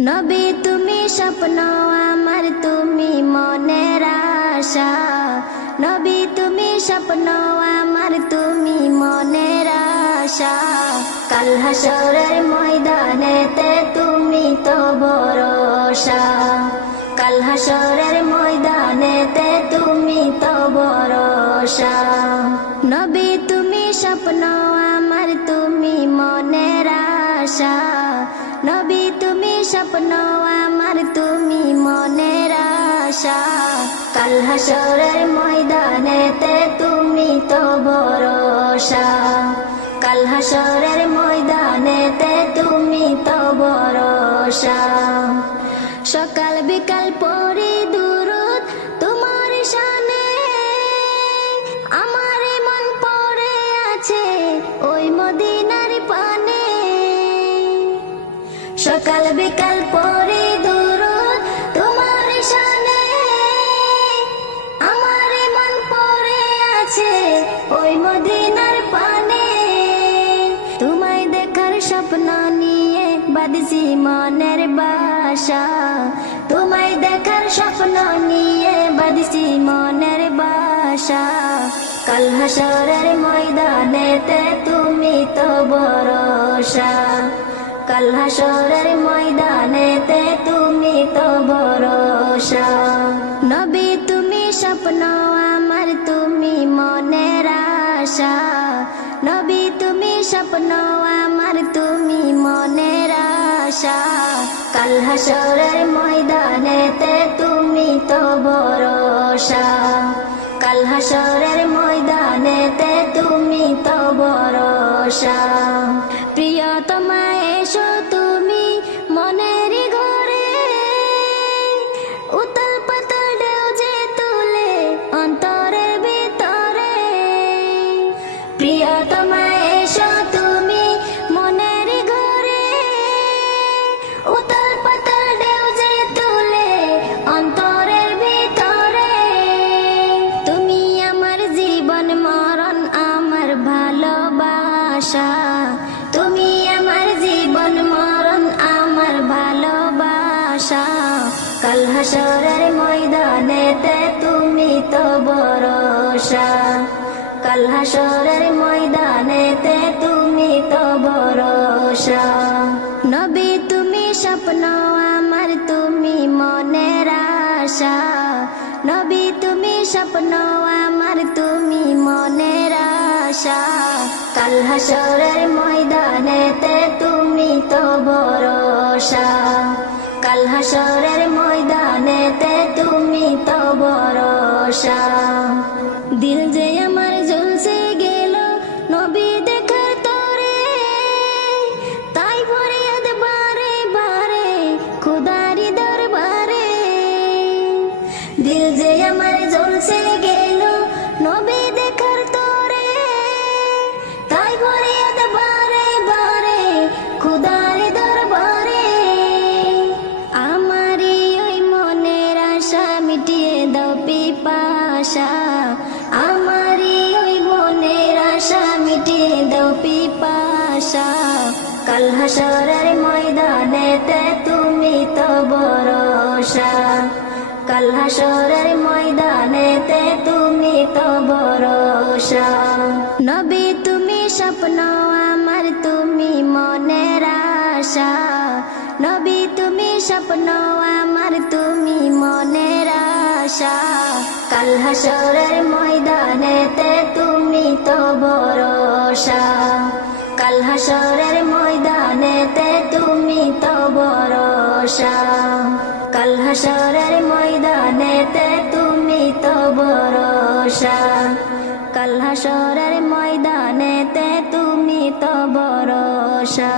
নবী, তুমি স্বপ্ন আমার, তুমি মনের আশা। নবী, তুমি স্বপ্ন আমার, তুমি মনের আশা। কাল হাসরের ময়দানেতে তুমি তো ভরসা। কাল হাসরের ময়দানেতে তুমি তো ভরসা। নবী, তুমি স্বপ্ন আমার, তুমি মনের আশা। নবী, তুমি স্বপ্ন, আমার তুমি মনের আশা। কাল হাসরের ময়দানেতে তুমি তো বরসা কাল হাসরের ময়দানেতে তুমি তো ভরসা। সকাল বিকাল পরে দূরত তোমার আমার আছে ওই তোমায় দেখার স্বপ্ন নিয়ে মনের বাসা। তোমায় দেখার স্বপ্ন নিয়ে বাদছি মনের বাসা। কাল হাসরের ময়দানেতে তুমি তো ভরসা। কাল হাসরের ময়দানেতে তুমি তো ভরসা। নবী, তুমি স্বপ্ন, আমার তুমি মনের আশা। নবী, তুমি স্বপ্ন, আমার তুমি মনের আশা। কাল হাসরের ময়দানেতে তুমি তো ভরসা। কাল হাসরের ময়দানেতে তুমি তো ভরসা। ভালোবাসা। তুমি আমার জীবন, মরণ আমার ভালোবাসা। কাল হাসরের ময়দানেতে তুমি তো ভরসা। কাল হাসরের ময়দানেতে তুমি তো ভরসা। নবী, তুমি স্বপ্ন, আমার তুমি মনের আশা। নবী, তুমি স্বপ্ন, আমার তুমি মনের আশা। কাল হাসরের ময়দানেতে তুমি তো বরসা কাল হাসরের ময়দানেতে তুমি তো বরসা দিল পিপাসা কাল হাসরের ময়দানেতে তুমি তো ভরসা। কাল হাসরের ময়দানেতে তুমি তো ভরসা। নবী, তুমি স্বপ্ন, আমার তুমি মনের আশা। নবী, তুমি স্বপ্ন, আমার তুমি মনের আশা। কাল হাসরের ময়দানেতে তুমি তো কাল হাসরের ময়দানেতে তুমি তো ভরসা। কাল হাসরের ময়দানেতে তুমি তো ভরসা। কাল হাসরের ময়দানেতে তুমি তো ভরসা।